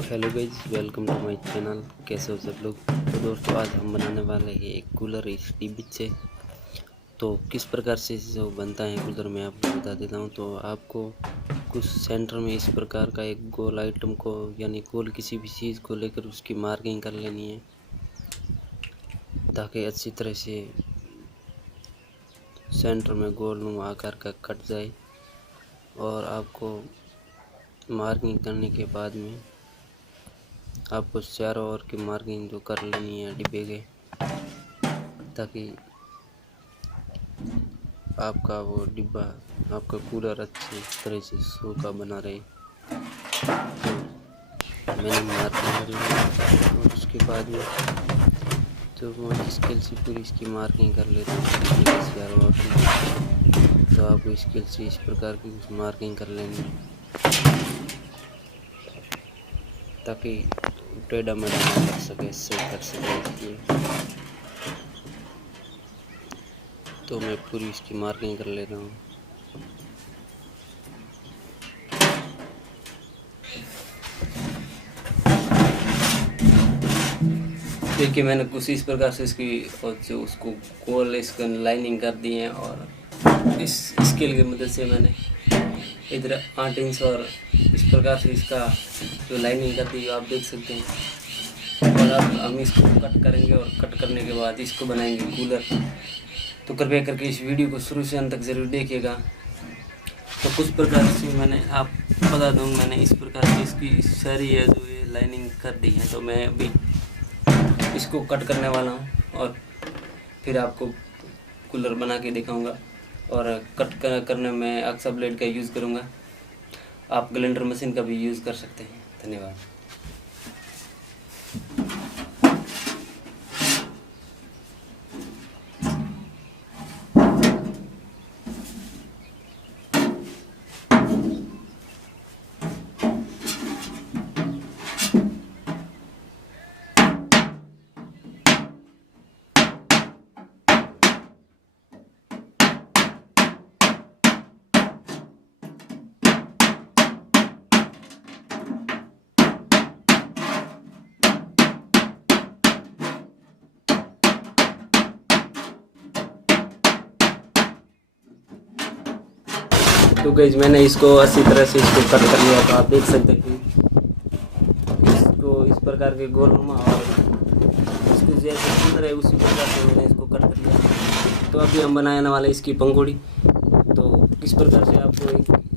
तो hello guys, welcome to my channel. कैसे हो सब लोग। तो दोस्तों आज हम बनाने वाले हैं एक कूलर इस टीवी से। तो किस प्रकार से जो बनता है कूलर मैं आपको बता देता हूं। तो आपको कुछ सेंटर में इस प्रकार का एक गोल आइटम को यानी गोल किसी भी चीज़ को लेकर उसकी मार्किंग कर लेनी है ताकि अच्छी तरह से सेंटर में गोल नुमा आकार का कट जाए। और आपको मार्किंग करने के बाद में आपको चारों ओर की मार्किंग जो कर लेनी है डिब्बे के, ताकि आपका वो डिब्बा आपका कूलर अच्छी तरह से शो का बना रहे। तो मैंने मार्किंग कर लिया और उसके बाद में तो मैं स्केल से पूरी इसकी मार्किंग कर लेता हूँ चारों ओर की। तो आपको स्केल से इस प्रकार की मार्किंग कर लेनी है ताकि टेढ़ा मेढ़ा ना कर सके, सही कर सके इसलिए। तो मैं पूरी इसकी मार्किंग कर लेता हूँ। देखिए मैंने कुछ इस प्रकार से इसकी और जो उसको गोल इसको लाइनिंग कर दी है और इस स्केल की मदद से मैंने इधर 8 इंच और इस प्रकार से इसका जो लाइनिंग कर दी आप देख सकते हैं। और अब हम इसको कट करेंगे और कट करने के बाद इसको बनाएंगे कूलर। तो कृपया करके इस वीडियो को शुरू से अंत तक ज़रूर देखिएगा। तो कुछ प्रकार से मैंने आप बता दूँ, मैंने इस प्रकार से इसकी सारी है जो ये लाइनिंग कर दी है। तो मैं अभी इसको कट करने वाला हूँ और फिर आपको कूलर बना के दिखाऊंगा। और कट करने में अक्सा ब्लेड का यूज़ करूँगा। आप ग्राइंडर मशीन का भी यूज़ कर सकते हैं। धन्यवाद। तो गाइस मैंने इसको अच्छी तरह से इसको कट कर लिया। तो आप देख सकते हैं कि इसको इस प्रकार के गोलनुमा और इसको जैसे अंदर है उसी प्रकार से मैंने इसको कट कर लिया। तो अभी हम बनाने वाले इसकी पंखुड़ी। तो किस प्रकार से आपको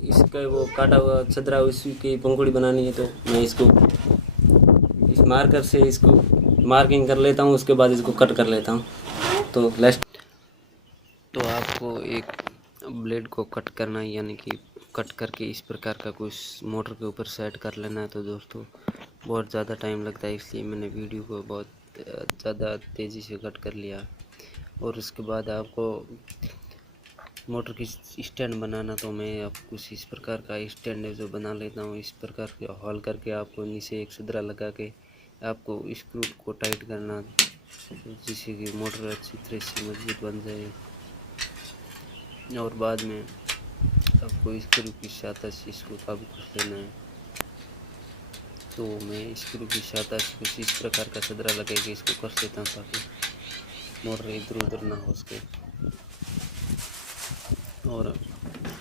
इसका वो काटा हुआ छदरा उसी की पंखुड़ी बनानी है। तो मैं इसको इस मार्कर से इसको मार्किंग कर लेता हूँ, उसके बाद इसको कट कर लेता हूँ। तो लास्ट तो आपको एक ब्लेड को कट करना है, यानी कि कट करके इस प्रकार का कुछ मोटर के ऊपर सेट कर लेना है। तो दोस्तों बहुत ज़्यादा टाइम लगता है, इसलिए मैंने वीडियो को बहुत ज़्यादा तेज़ी से कट कर लिया। और उसके बाद आपको मोटर की स्टैंड बनाना। तो मैं अब कुछ इस प्रकार का स्टैंड है जो बना लेता हूँ। इस प्रकार के हॉल करके आपको नीचे एक छिद्रा लगा के आपको स्क्रू को टाइट करना, जिससे कि मोटर अच्छी तरह से मजबूत बन जाए। और बाद में आपको स्क्रू की सहायता से इसको काबू कर लेना है। तो मैं स्क्रू की सहायता से कुछ इस प्रकार का छिद्रा लगा के इसको कर लेता हूँ ताकि मोटर इधर उधर ना हो सके। और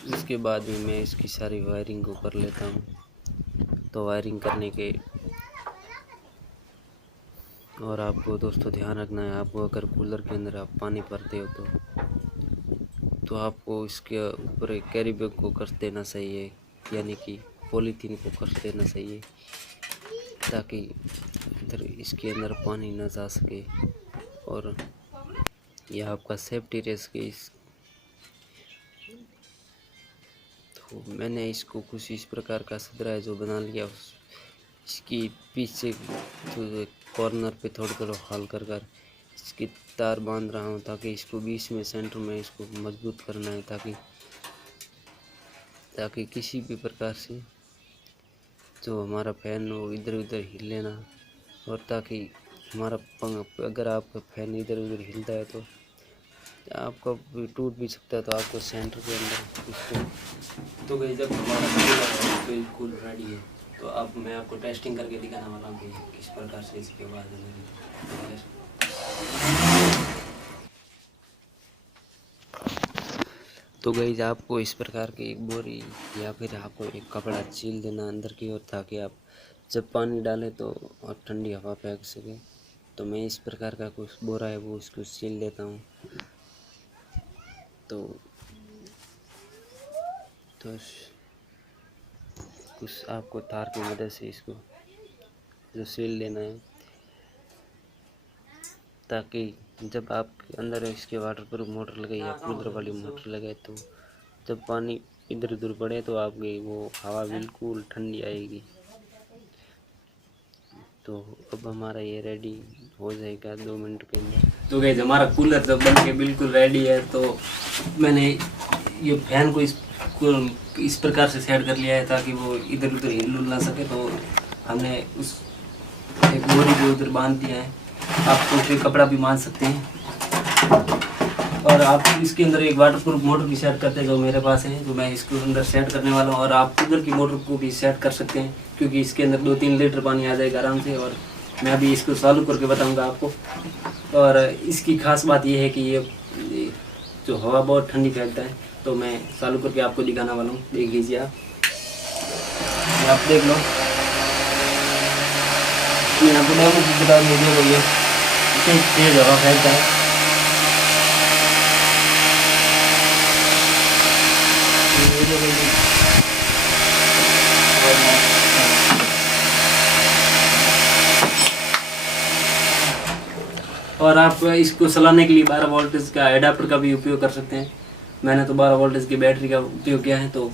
इसके बाद में मैं इसकी सारी वायरिंग को कर लेता हूँ। तो वायरिंग करने के और आपको दोस्तों ध्यान रखना है, आपको अगर कूलर के अंदर आप पानी भरते हो तो आपको इसके ऊपर एक कैरी बैग को कर देना चाहिए, यानी कि पॉलीथीन को कर देना चाहिए, ताकि इधर इसके अंदर पानी ना जा सके और यह आपका सेफ्टी रह सके। तो मैंने इसको कुछ इस प्रकार का छिद्रा है जो बना लिया। इसकी पीछे जो कॉर्नर पे थोड़ा थोड़ा हल कर इसकी तार बांध रहा हूँ, ताकि इसको बीच में सेंटर में इसको मजबूत करना है, ताकि किसी भी प्रकार से जो हमारा फैन हो इधर उधर हिले ना। और ताकि हमारा अगर आपका फैन इधर उधर हिलता है तो आपका टूट भी सकता है। तो आपको सेंटर के अंदर इसको तो गई जब हमारा बिल्कुल रेडी है। तो अब मैं आपको टेस्टिंग करके दिखाने वाला हूँ कि किस प्रकार से इसके बाद तो गाइस आपको इस प्रकार की एक बोरी या फिर आपको एक कपड़ा चील देना अंदर की ओर, ताकि आप जब पानी डालें तो और ठंडी हवा फेंक सके। तो मैं इस प्रकार का कुछ बोरा है वो इसको सील देता हूँ। तो कुछ आपको तार की मदद से इसको जो सील देना है, ताकि जब आप अंदर इसके वाटरप्रूफ मोटर लगे या कूलर वाली मोटर लगे तो जब पानी इधर उधर पड़े तो आपकी वो हवा बिल्कुल ठंडी आएगी। तो अब हमारा ये रेडी हो जाएगा 2 मिनट के अंदर। तो गाइस हमारा कूलर जब बन के बिल्कुल रेडी है, तो मैंने ये फैन को इस प्रकार से सेट कर लिया है ताकि वो इधर उधर हिल ना सके। तो हमने उस एक बोरी को उधर बांध दिया है। आप कोई कपड़ा भी बांध सकते हैं, और आप इसके अंदर एक वाटरप्रूफ मोटर भी सेट करते हैं जो मेरे पास है, जो मैं इसके अंदर सेट करने वाला हूँ। और आप उधर की मोटर को भी सेट कर सकते हैं, क्योंकि इसके अंदर 2-3 लीटर पानी आ जाएगा आराम से। और मैं अभी इसको चालू करके बताऊंगा आपको। और इसकी खास बात यह है कि ये जो हवा बहुत ठंडी फेंकता है। तो मैं चालू करके आपको दिखाने वाला हूँ, देख लीजिए आप देख लो। मैं आपको बता दीजिए तेज हवा फेंकता है। और आप इसको चलाने के लिए 12 वोल्टेज का एडाप्टर का भी उपयोग कर सकते हैं। मैंने तो 12 वोल्टेज की बैटरी का उपयोग किया है। तो